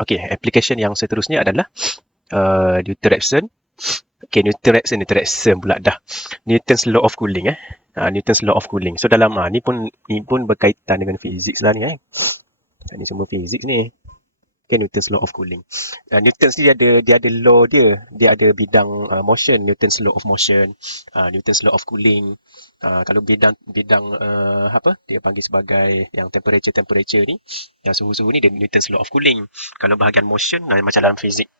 Okey, application yang seterusnya adalah Newton-Raphson. Okey, Newton-Raphson pula dah. Newton's Law of Cooling Newton's Law of Cooling. So dalam ni pun berkaitan dengan fizik lah ni . Ni semua fizik ni. Okay, Newton's Law of Cooling. Newton's ni dia ada law dia. Dia ada bidang motion, Newton's Law of Motion, Newton's Law of Cooling. Kalau bidang apa dia panggil sebagai yang temperature ni, yang suhu-suhu ni dia Newton's Law of Cooling. Kalau bahagian motion macam dalam fizik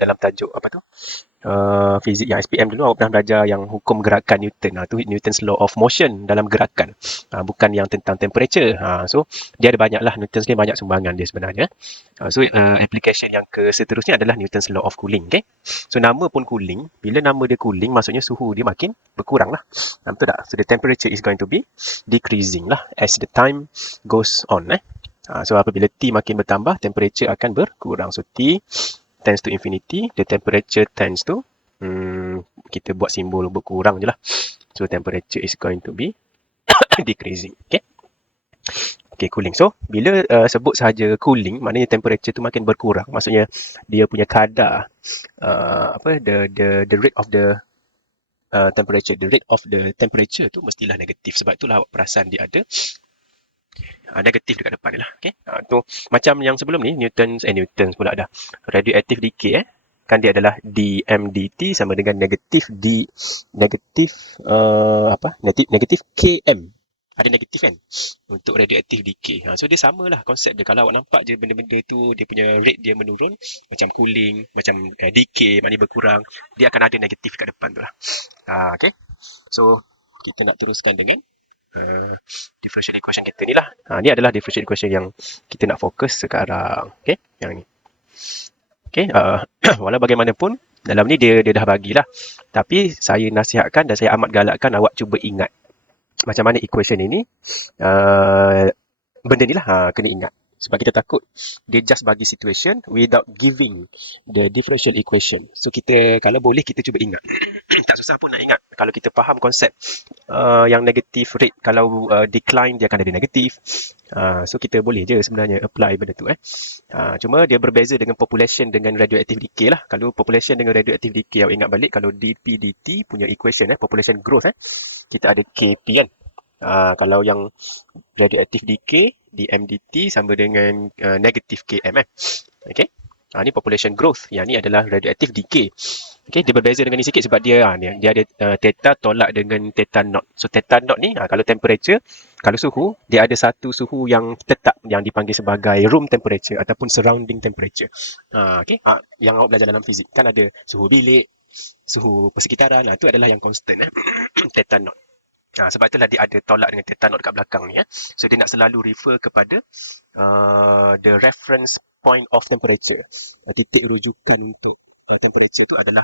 dalam tajuk apa tu? Fizik yang SPM dulu aku pernah belajar yang hukum gerakan Newton. Tu Newton's Law of Motion dalam gerakan. Bukan yang tentang temperature. So dia ada banyak lah. Newton's ni banyak sumbangan dia sebenarnya. So application yang seterusnya adalah Newton's Law of Cooling. Okay? So nama pun cooling. Bila nama dia cooling maksudnya suhu dia makin berkurang lah. Betul tak? So the temperature is going to be decreasing lah as the time goes on. So apabila T makin bertambah, temperature akan berkurang. So T tends to infinity, the temperature tends to kita buat simbol berkurang je lah. So temperature is going to be decreasing. Okay. Okay, cooling. So bila sebut sahaja cooling, maknanya temperature tu makin berkurang. Maksudnya dia punya kadar the rate of the temperature, the rate of the temperature tu mestilah negatif. Sebab itulah awak perasan dia ada negatif dekat depan ni lah. Okay. Tu macam yang sebelum ni Newton's pula dah. Radioactive decay kan dia adalah dmdt sama dengan negatif negatif km. Ada negatif kan untuk radioactive decay. So dia samalah konsep dia. Kalau awak nampak je benda-benda tu dia punya rate dia menurun macam cooling, macam decay, maknanya berkurang, dia akan ada negatif kat depan tu lah. Okay. So kita nak teruskan dengan differential equation kita ni lah. Ni adalah differential equation yang kita nak fokus sekarang. Okay, yang ni. Okay, walau bagaimanapun dalam ni dia dah bagilah. Tapi saya nasihatkan dan saya amat galakkan awak cuba ingat macam mana equation ini. Benda ni lah kena ingat. Sebab kita takut dia just bagi situation without giving the differential equation. So kita kalau boleh kita cuba ingat. Tak susah pun nak ingat. Kalau kita faham konsep yang negative rate, kalau decline dia akan ada negatif. So kita boleh je sebenarnya apply benda tu. Cuma dia berbeza dengan population dengan radioactive decay lah. Kalau population dengan radioactive decay, awak ingat balik kalau dp dt punya equation population growth kita ada kp kan. Kalau yang radioactive decay dmdt sama dengan negatif km Okay. Ni population growth. Yang ni adalah radioactive decay. Okay, dia berbeza dengan ni sikit sebab dia ada theta tolak dengan theta naught. So theta naught ni kalau temperature, kalau suhu, dia ada satu suhu yang tetap yang dipanggil sebagai room temperature ataupun surrounding temperature. Okay, yang awak belajar dalam fizik kan ada suhu bilik, suhu persekitaran, itu adalah yang constant theta naught. Sebab itulah dia ada tolak dengan theta naught dekat belakang ni. So dia nak selalu refer kepada the reference point of temperature. Titik rujukan untuk temperature tu adalah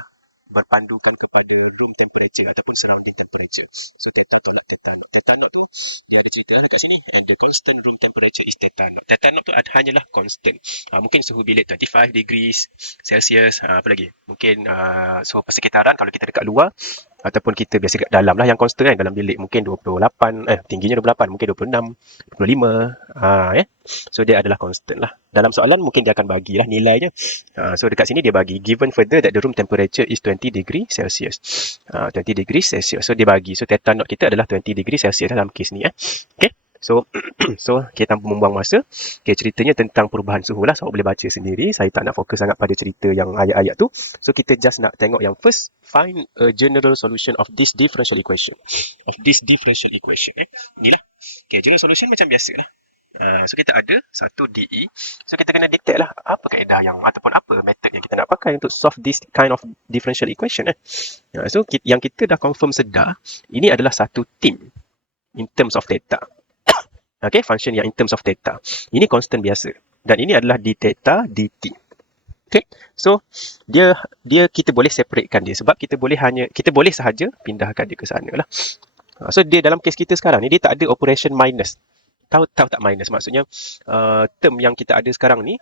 berpandukan kepada room temperature ataupun surrounding temperature. So theta tolak theta naught. Theta naught tu dia ada cerita dekat sini. And the constant room temperature is theta naught. Theta naught tu hanyalah constant. Mungkin suhu bilik 25 degrees Celsius. Apa lagi? Mungkin suhu persekitaran kalau kita dekat luar ataupun kita biasa kat dalam lah yang constant kan. Dalam bilik mungkin 28, tingginya 28, mungkin 26, 25. So dia adalah constant lah. Dalam soalan mungkin dia akan bagi lah nilainya. So dekat sini dia bagi given further that the room temperature is 20 degree Celsius. 20 degree Celsius. So dia bagi. So theta naught kita adalah 20 degree Celsius dalam kes ni. Okay. So kita tanpa membuang masa, ceritanya tentang perubahan suhu lah. So awak boleh baca sendiri. Saya tak nak fokus sangat pada cerita yang ayat-ayat tu. So kita just nak tengok yang first, find a general solution of this differential equation. Inilah. Okay, general solution macam biasa lah. So kita ada satu DE. So kita kena detect lah apa kaedah yang ataupun apa method yang kita nak pakai untuk solve this kind of differential equation. So yang kita dah confirm sedar, ini adalah satu team in terms of theta. Okay, function yang in terms of theta. Ini constant biasa. Dan ini adalah d theta dt. Okay, so dia kita boleh separatekan dia sebab kita boleh sahaja pindahkan dia ke sana lah. So dia dalam kes kita sekarang ni dia tak ada operation minus. Tahu tak minus? Maksudnya term yang kita ada sekarang ni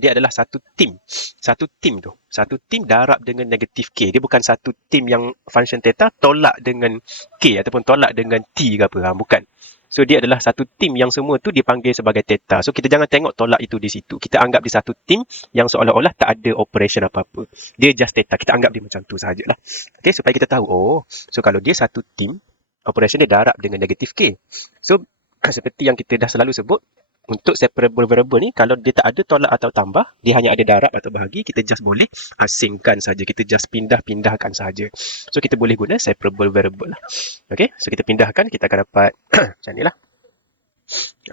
dia adalah satu team. Satu team darab dengan negatif K. Dia bukan satu team yang function theta tolak dengan K ataupun tolak dengan T ke apa. Bukan. So dia adalah satu tim yang semua tu dipanggil sebagai theta. So kita jangan tengok tolak itu di situ. Kita anggap dia satu tim yang seolah-olah tak ada operation apa-apa. Dia just theta. Kita anggap dia macam tu sahajalah. Okay, supaya kita tahu, oh, so kalau dia satu tim, operation dia darab dengan negatif K. So seperti yang kita dah selalu sebut, untuk separable variable ni, kalau dia tak ada tolak atau tambah, dia hanya ada darab atau bahagi, kita just boleh asingkan saja. Kita just pindah-pindahkan saja. So kita boleh guna separable variable lah. Okay, so kita pindahkan, kita akan dapat macam ni lah.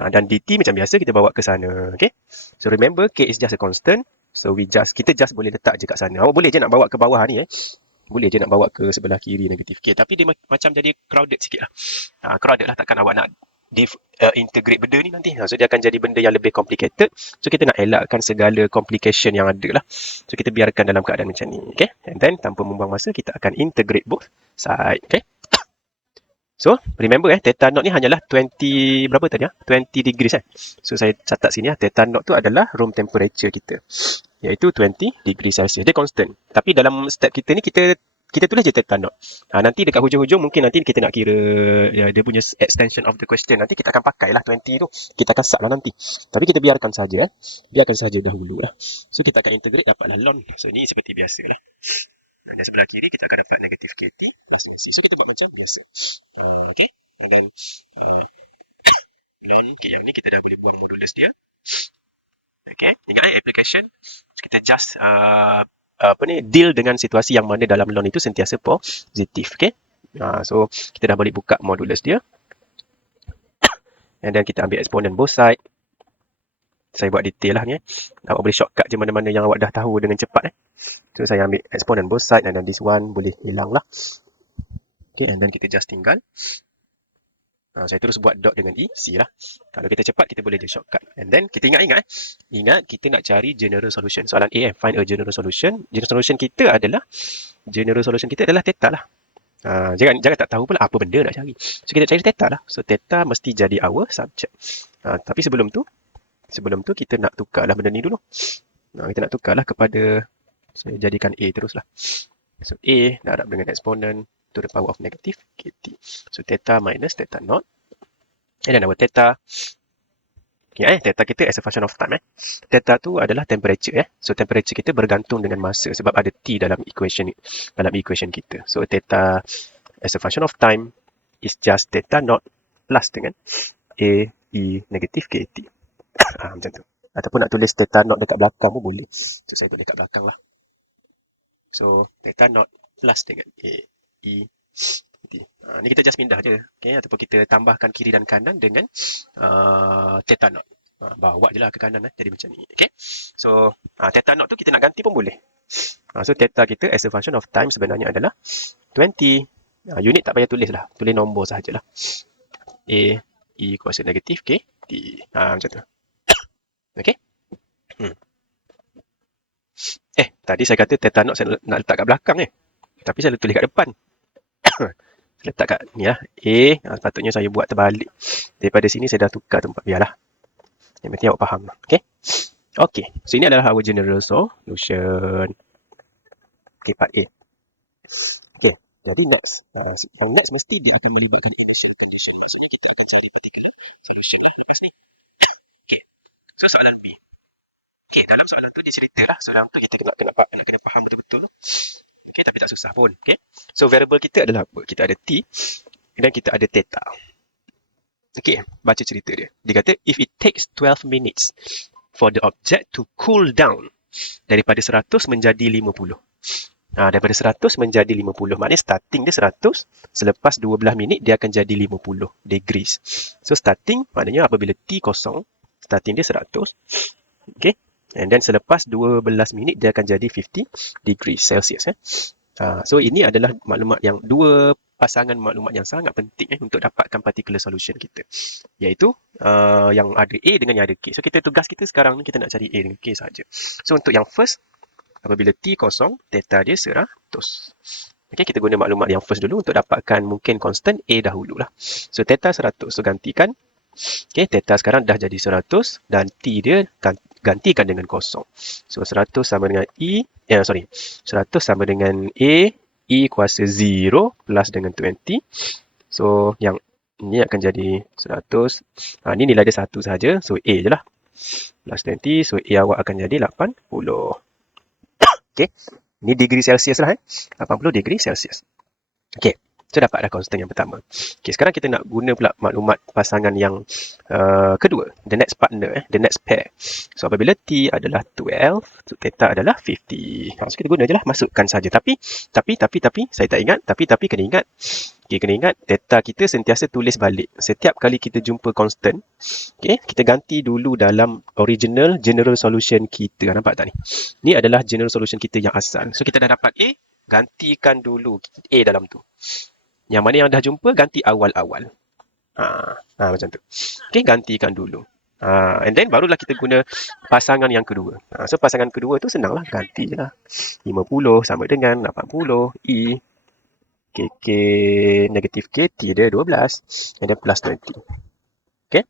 Dan dt macam biasa kita bawa ke sana. Okay, so remember k is just a constant. So kita just boleh letak je kat sana. Awak boleh je nak bawa ke bawah ni boleh je nak bawa ke sebelah kiri negatif k. Tapi dia macam jadi crowded sikit lah. Crowded lah, takkan awak nak integrate benda ni nanti. So dia akan jadi benda yang lebih complicated. So kita nak elakkan segala complication yang ada lah. So kita biarkan dalam keadaan macam ni. Okay, and then tanpa membuang masa kita akan integrate both side. Okay, so remember theta naught ni hanyalah 20 berapa tadi 20 degrees So saya catat sini theta naught tu adalah room temperature kita, iaitu 20 degrees Celsius. Dia constant. Tapi dalam step kita ni kita tulis je theta naught. Nanti dekat hujung-hujung mungkin nanti kita nak kira dia punya extension of the question. Nanti kita akan pakai lah 20 tu. Kita akan sub lah nanti. Tapi kita biarkan saja biarkan saja dahulu lah. So kita akan integrate dapatlah ln. So ni seperti biasa lah. Dan sebelah kiri kita akan dapat negatif KT plus NC. So kita buat macam biasa. Okay. And then ln K yang ni kita dah boleh buang modulus dia. Okay. Ingat application. Kita just deal dengan situasi yang mana dalam ln itu sentiasa positif. Okay. So kita dah boleh buka modulus dia. And then kita ambil exponent both side. Saya buat detail lah ni. Awak boleh shortcut je mana-mana yang awak dah tahu dengan cepat. So saya ambil exponent both side and then this one boleh hilang lah. Okay, and then kita just tinggal. Saya terus buat dot dengan E, C lah. Kalau kita cepat, kita boleh je shortcut. And then kita ingat. Ingat kita nak cari general solution. Soalan A, find a general solution. General solution kita adalah theta lah. Jangan tak tahu pula apa benda nak cari. So kita cari theta lah. So theta mesti jadi our subject. Tapi sebelum tu kita nak tukarlah benda ni dulu. Kita nak tukarlah kepada, saya jadikan A teruslah. So A darab dengan exponent to the power of negative KT. So theta minus theta naught. And then our theta. Theta kita as a function of time. Theta tu adalah temperature. So temperature kita bergantung dengan masa sebab ada T dalam equation kita. So theta as a function of time is just theta naught plus dengan A E negative KT. Macam tu. Ataupun nak tulis theta naught dekat belakang pun boleh. So saya tulis dekat belakang lah. So theta naught plus dengan A, E, T. Ni kita just pindah je. Okay? Ataupun kita tambahkan kiri dan kanan dengan theta naught. Bawa je lah ke kanan. Jadi macam ni. Okay? So theta naught tu kita nak ganti pun boleh. So theta kita as a function of time sebenarnya adalah 20. Unit tak payah tulis lah. Tulis nombor sahajalah. A, E kuasa negatif K, T. Macam tu. Okay? Tadi saya kata theta naught saya nak letak kat belakang Tapi saya tulis kat depan. Saya letak kat ni lah. A. Sepatutnya saya buat terbalik. Daripada sini saya dah tukar tempat. Biarlah. Yang penting awak faham. Okay? Okay. So ini adalah our general solution. Okay, part A. Okay. Jadi next. Yang next mesti dia akan melibatkan initial condition. So kita akan cari particular solution lah lepas ni. Okay. So soalan B. Okay, dalam soalan tu dia cerita lah. Soalan tu kita kena faham betul-betul. Okay, tapi tak susah pun. Okay. So variable kita adalah apa? Kita ada T dan kita ada theta. Okay, baca cerita dia. Dia kata, if it takes 12 minutes for the object to cool down daripada 100 menjadi 50. Daripada 100 menjadi 50. Maknanya starting dia 100, selepas 12 minit dia akan jadi 50 degrees. So starting maknanya apabila T kosong, starting dia 100. Okay. And then selepas 12 minit dia akan jadi 50 degrees Celsius. So ini adalah maklumat yang dua pasangan maklumat yang sangat penting untuk dapatkan particular solution kita. Iaitu yang ada A dengan yang ada K. So tugas kita sekarang ni kita nak cari A dengan K saja. So untuk yang first, apabila T kosong, theta dia 100. Okay, kita guna maklumat yang first dulu untuk dapatkan mungkin constant A dahululah. So theta 100. So gantikan. Okay, theta sekarang dah jadi 100 dan T dia gantikan dengan kosong. So 100 sama dengan 100 sama dengan A, E kuasa 0 plus dengan 20. So yang Ini akan jadi 100. Ni nilai dia 1 saja. So, A je lah. Plus 20. So, A awak akan jadi 80. Okay. Ni degree Celsius lah. 80 degree Celsius. Okay. So, dapat dah constant yang pertama. Okay, sekarang kita nak guna pula maklumat pasangan yang kedua. The next partner, the next pair. So, apabila T adalah 12, so theta adalah 50. So, kita guna je lah. Masukkan saja. Tapi, saya tak ingat. Tapi, kena ingat. Okay, kena ingat, theta kita sentiasa tulis balik. Setiap kali kita jumpa constant, okay, kita ganti dulu dalam original general solution kita. Nampak tak ni? Ni adalah general solution kita yang asal. So, kita dah dapat A, gantikan dulu A dalam tu. Yang mana yang dah jumpa, ganti awal-awal. Macam tu. Okay, gantikan dulu. And then barulah kita guna pasangan yang kedua. So, pasangan kedua tu senanglah. Ganti je lah. 50 sama dengan 80. E. KK negatif K, T dia 12. And then plus 20. Okay.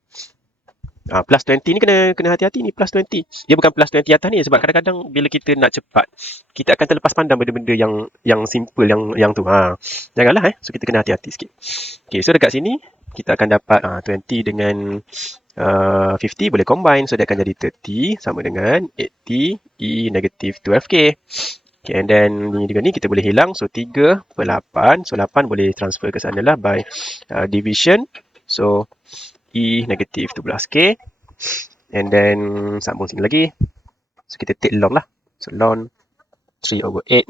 Plus 20 ni kena hati-hati ni, plus 20. Dia bukan plus 20 atas ni sebab kadang-kadang bila kita nak cepat, kita akan terlepas pandang benda-benda yang simple yang tu. Janganlah So kita kena hati-hati sikit. Okay, so dekat sini kita akan dapat 20 dengan 50 boleh combine. So dia akan jadi 30 sama dengan 80 E negatif 12K. Okay, and then ni juga ni kita boleh hilang. So 3 per 8. So 8 boleh transfer ke sana lah by division. So E negatif 12K. And then sambung sini lagi. So kita take ln lah. So ln 3/8.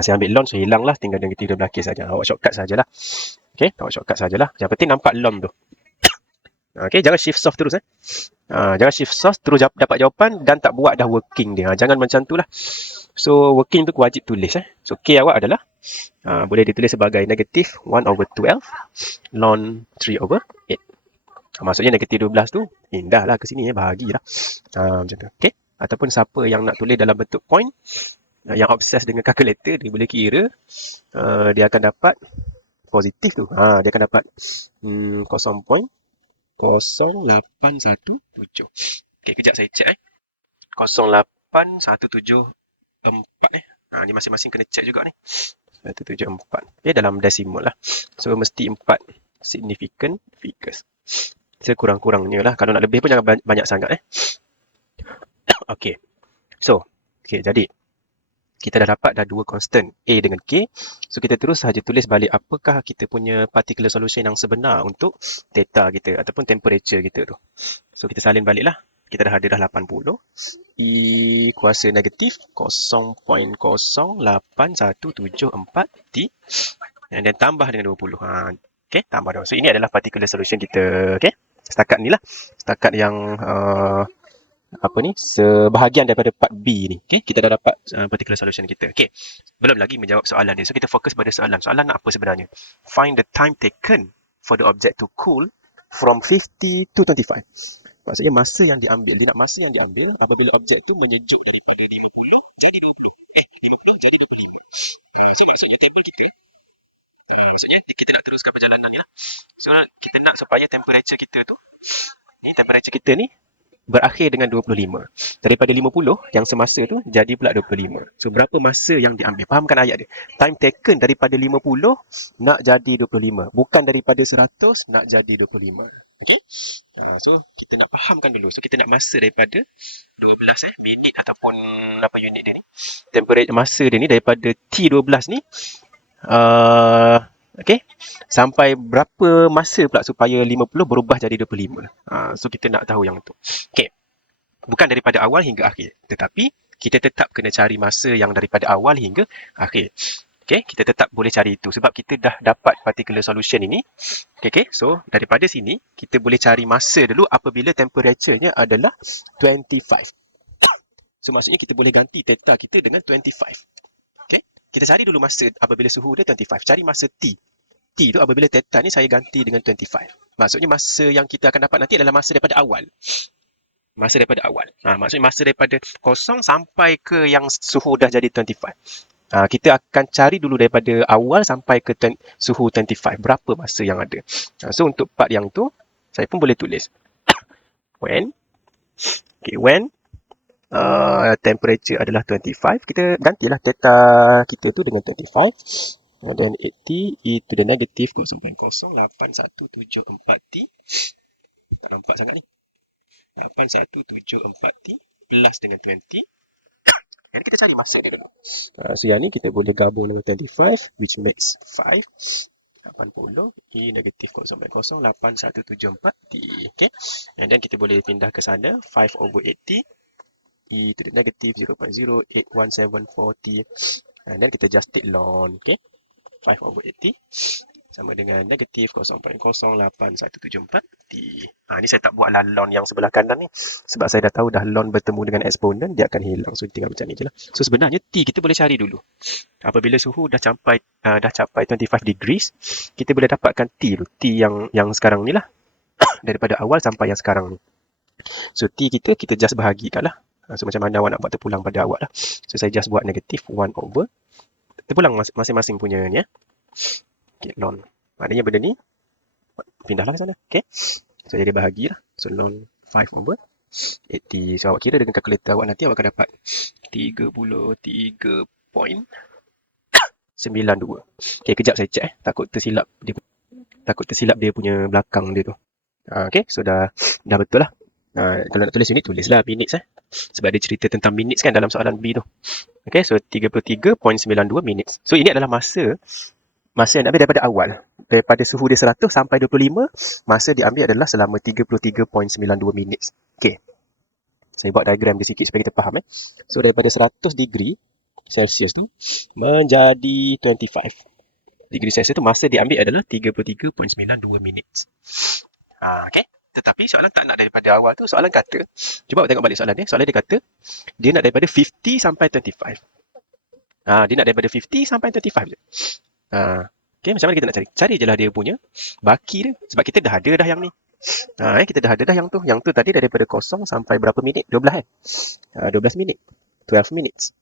Saya ambil ln, so hilang lah. Tinggal negatif 12K saja. Awak shortcut sajalah. Okay, awak shortcut sajalah. Yang penting nampak ln tu. Okay, jangan shift soft terus. Jangan shift soft terus dapat jawapan dan tak buat dah working dia. Jangan macam tu lah. So, working tu wajib tulis. So, K awak adalah boleh ditulis sebagai negatif 1/12 ln 3/8. Maksudnya negatif 12 tu indah lah ke sini bahagilah. Macam tu. Okay. Ataupun siapa yang nak tulis dalam bentuk point, yang obses dengan kalkulator, dia boleh kira, dia akan dapat positif tu. Dia akan dapat 0.0817. Okay, kejap saya check. 08174. Ni masing-masing kena check juga ni. 174. Okay, dalam desimal lah. So, mesti 4 significant figures. Sekurang-kurangnya lah. Kalau nak lebih pun jangan banyak sangat. Okay. So, okay, jadi kita dah dapat dah dua constant A dengan K. So, kita terus sahaja tulis balik apakah kita punya particular solution yang sebenar untuk theta kita ataupun temperature kita tu. So, kita salin balik lah. Kita dah ada dah 80. E kuasa negatif 0.08174 T. Dan tambah dengan 20. Okay, tambah dengan. So, ini adalah particular solution kita. Okay. Setakat ni lah. Setakat yang sebahagian daripada part B ni. Okay, kita dah dapat particular solution kita. Okay, belum lagi menjawab soalan dia. So, kita fokus pada soalan. Soalan apa sebenarnya? Find the time taken for the object to cool from 50 to 25. Maksudnya masa yang diambil. Dia nak masa yang diambil apabila objek tu menyejuk daripada 50 jadi 20. 50 jadi 25. So, maksudnya table kita, maksudnya kita nak teruskan perjalanan ni lah. So, kita nak supaya temperature kita tu, temperature kita ni berakhir dengan 25. Daripada 50 yang semasa tu jadi pula 25. So, berapa masa yang diambil? Fahamkan ayat dia. Time taken daripada 50 nak jadi 25. Bukan daripada 100 nak jadi 25. Okay? So, kita nak fahamkan dulu. So, kita nak masa daripada 12 minit ataupun apa unit dia ni. Temperature masa dia ni daripada T12 ni. Okay, sampai berapa masa pula supaya 50 berubah jadi 25. So, kita nak tahu yang tu. Okay, bukan daripada awal hingga akhir. Tetapi, kita tetap kena cari masa yang daripada awal hingga akhir. Okay, kita tetap boleh cari itu. Sebab kita dah dapat particular solution ini. Okay, so daripada sini, kita boleh cari masa dulu apabila temperature-nya adalah 25. So, maksudnya kita boleh ganti theta kita dengan 25. Okay, kita cari dulu masa apabila suhu dia 25. Cari masa T. T tu apabila theta ni saya ganti dengan 25. Maksudnya masa yang kita akan dapat nanti adalah masa daripada awal. Masa daripada awal. Maksudnya masa daripada 0 sampai ke yang suhu dah jadi 25. Kita akan cari dulu daripada awal sampai ke suhu 25. Berapa masa yang ada. So, untuk part yang tu, saya pun boleh tulis. When temperature adalah 25, kita gantilah theta kita tu dengan 25. And then 8t e to the negative 0.08174t. Tak nampak sangat ni. 8174t plus dengan 20. Jadi kita cari masa dia dulu. So yang ni kita boleh gabung dengan 25 which makes 5. 80 E negatif 0.08174T. Okay. And then kita boleh pindah ke sana 5/8T E to the negative 0.08174T. And then kita just take ln. Okay. 5/8T sama dengan negatif 0.08174T. Ni saya tak buatlah ln yang sebelah kanan ni. Sebab saya dah tahu dah ln bertemu dengan eksponen, dia akan hilang. So, tinggal macam ni je lah. So, sebenarnya T kita boleh cari dulu. Apabila suhu dah capai 25 degrees, kita boleh dapatkan T dulu. T yang sekarang ni lah. Daripada awal sampai yang sekarang ni. So, T kita just bahagikan lah. So, macam mana awak nak buat terpulang pada awak lah. So, saya just buat negatif 1 over. Terpulang masing-masing punya ni ya. Okay, ln. Maknanya benda ni pindahlah ke sana. Okay. So, jadi bahagilah. So, ln 5 over 8t. So, awak kira dengan kalkulator awak nanti awak akan dapat 33.92. Okay, kejap saya check. Takut tersilap dia punya belakang dia tu. Okay, so dah betul lah. Kalau nak tulis unit, tulislah minutes sebab dia cerita tentang minutes kan dalam soalan B tu. Okay, so 33.92 minutes. So, ini adalah masa yang diambil daripada awal. Daripada suhu dia 100 sampai 25, masa diambil adalah selama 33.92 minutes. Okay. Saya buat diagram dia sikit supaya kita faham. So, daripada 100 degree Celsius tu menjadi 25 degree Celsius tu, masa diambil adalah 33.92 minutes. Okay. Tetapi soalan tak nak daripada awal tu. Soalan kata, cuba awak tengok balik soalan dia. Soalan dia kata, dia nak daripada 50 sampai 25. Dia nak daripada 50 sampai 25 je. Okay, macam mana kita nak cari? Cari je lah dia punya baki dia. Sebab kita dah ada dah yang ni. Kita dah ada dah yang tu. Yang tu tadi daripada 0 sampai berapa minit? 12 kan? 12 minit. 12 minutes.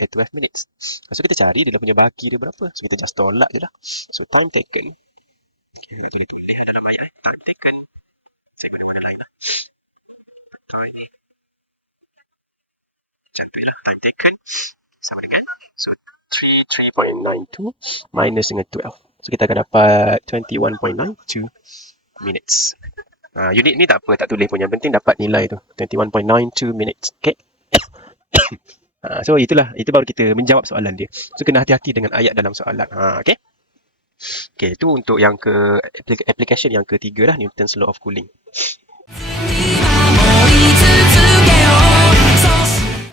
12 minutes. So, kita cari dia punya baki dia berapa. So, kita just tolak je lah. So, time taken. Okay, kita tulis dalam ayat. Time taken. Saya mana-mana lain lah. Macam tu lah. Time taken. Sama dengan. So, 3.92 minus dengan 12. So, kita akan dapat 21.92 minutes. Unit ni tak apa, tak tulis pun. Yang penting dapat nilai tu. 21.92 minutes. Okay. So, itu baru kita menjawab soalan dia. So, kena hati-hati dengan ayat dalam soalan. Okay. Okay, itu untuk yang application yang ketiga lah, Newton's Law of Cooling.